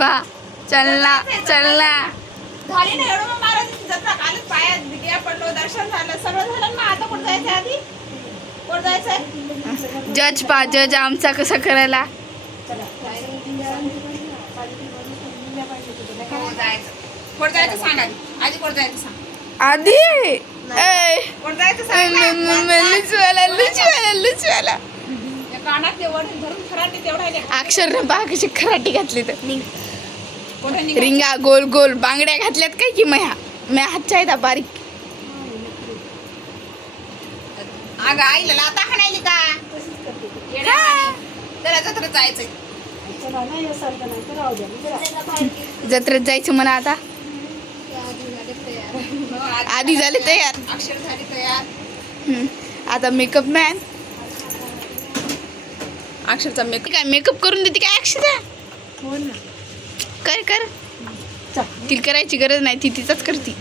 पा चलना चलना. झाली ना एवढं मग जत्रा कालच पायात गिया पडलो दर्शन झालं सगळं झालं मग आता कुठं जायचं आधी? कुठं जायचंय? जज पा जज आमचा कसा करायला. कुठं जायचं. जायचं सांग आधी. आधी कुठं जायचं सांग. आधी? कुठं जायचं लुचवाला लुचवाला कानात ते धरून खराटे तेवढा. अक्षर बा कशी खराटी घातली तर? रिंगा गोल? गोल बांगड्या घातल्यात काय की म्या म्या हातच्या आहेत हा बारीक. अगं आईला लाता हाणायली का. त्याला जत्रेत जायचं म्हणा आता. हो, आधी झाले तयार. अक्षर झाली तयार. हम्म. आता मेकअप मॅन अक्षरचा मेकअप काय मेकअप करून देते काय अक्षता कर कर. तिला करायची गरज नाही ती तिचाच करती.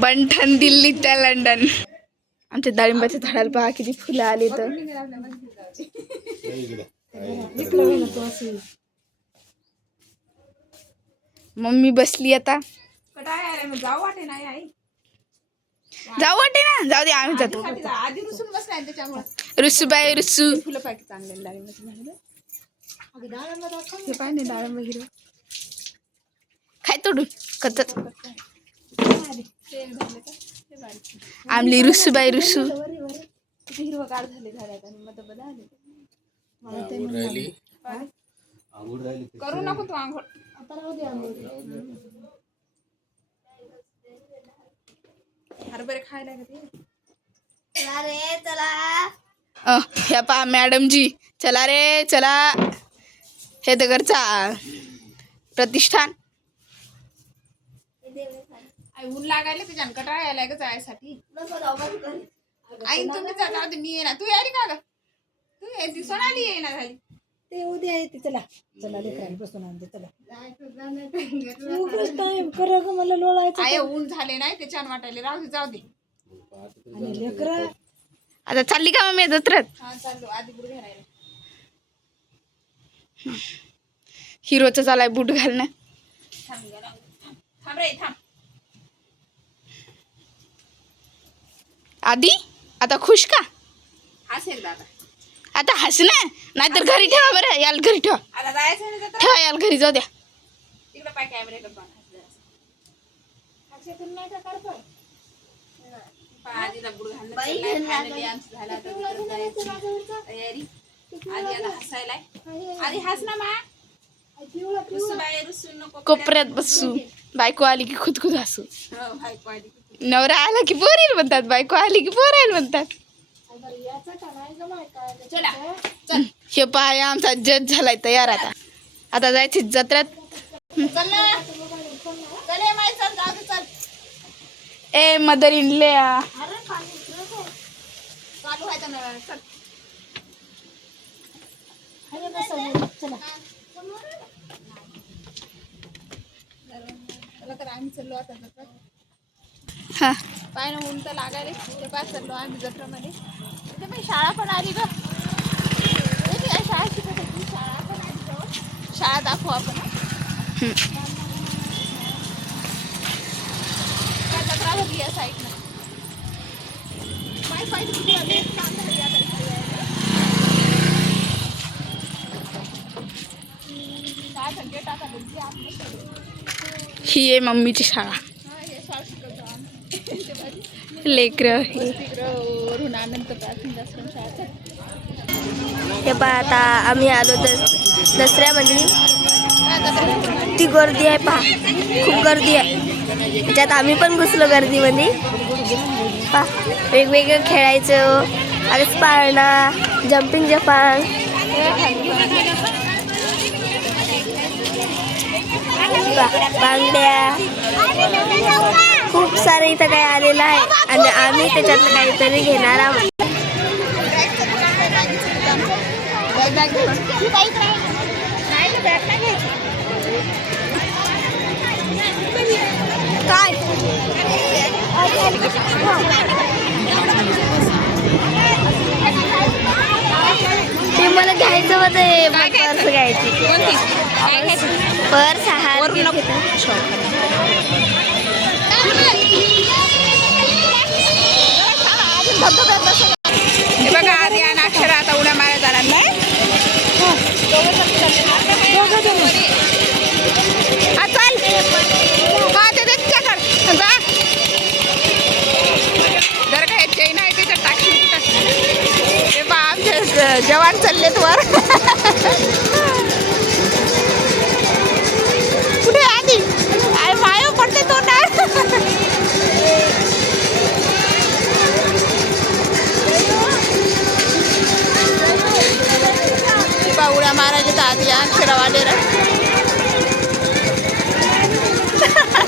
बंठन दिल्ली त्या लंडन. आमच्या डाळिंबाच्या झाडाला पहा किती फुलं आली तर. मम्मी बसली आता. जाऊ वाटे ना जाऊ दे आम्ही जातो. त्याच्यामुळे. रुसू बाय रुसू फुलं पाहिजे चांगले. हे पाय नाही डाळिंब हिरवं. खाय तोडून कच्चाच ते झाले का? ते बारीक. आमली रुसू बाय रुसू हिरवगार झाले झाल्यात आणि मग आले. करू नको तू आंघोळ. हरभरे खायला का ते अ, ह्या पहा मॅडम जी चला रे चला. हे तर घरचा प्रतिष्ठान. आई ऊन लागायला कटाळा यायला का जायसाठी. आई तुम्ही जा जाऊ दे, मी येणार. तू यारी का ग? तू ये ती सोनाली येईना झाली ते उद्या येते चला. चला लेकरांनी बसून आणते चला. उगाच टाइम करा ग मला लोळायचं आय ऊन झाले नाही ते छान वाटायले. राहू दे जाऊ दे. आणि लेकरा? आता चालली का मम्मी जत्रेत हा चाललो आधी बुड घालायला हिरोचं चालाय बूट घालणं. थांब जरा. थांब थांब रे थांब. आधी आता खुश का? आता हस ना नाहीतर घरी ठेवा बरं याल घरी ठेवा? ठेवा याल घरी जाऊ द्या. तयारी. आधी आता हसायलाय. आधी हस ना मा. रुसू बाई रुसू नको कोपऱ्यात बसू. बायको आली की खुद खुद हसू. हो. नवरा आला की पोरील म्हणतात. बायको आली की पोरायला म्हणतात. चला चल. हे पहा आमचा जज झालाय तयार आता. आता जायची जत्रेत. चल ना. चल ये माई चल जाऊ दे चल. ए मदर इनले चालू चला. तर आम्ही चाललो आता हा. पाय ना ऊन तर लागायला. ते पाय चाललो आम्ही जत्रेमध्ये. तिथे शाळा पण आली ग. शाळा शिकत होती शाळा पण आली जवळ शाळा दाखवू आपण? काय जत्रा भरली या साईडनं. पाय पाय किती वाजले? काम झालं या तरी खाली यायला. काय संकेत टाका त्यांची आतमध्ये सगळं. ही आहे मम्मीची शाळा. हे लेकर हे. पहा आता आम्ही आलो दस दसऱ्यामध्ये. ती गर्दी आहे पहा खूप गर्दी आहे. त्याच्यात आम्ही पण घुसलो गर्दीमध्ये. पहा वेगवेगळं खेळायचं आणि पाळणा जम्पिंग जपान बांगड्या. खूप सारे इथं काही आलेलं आहे. आणि आम्ही त्याच्यातलं काहीतरी घेणार आहोत. काय? ते मला घ्यायचं होतं हे घ्यायची. पर सहा जरा उड्या मारायच्या तर आधी या फिरावालेला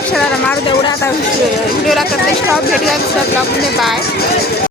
ಮಾಡ್ಸದಾರ ಮಾಡಿದೆ ಉಡಾತ ಹಿಡಿಯೋಲಾಕತ್ತೆ ಸ್ಟಾಪ್ ಹಿಡಿಯೋದು ಬ್ಲಾಕ್ ಮುಂದೆ ಬಾಯ್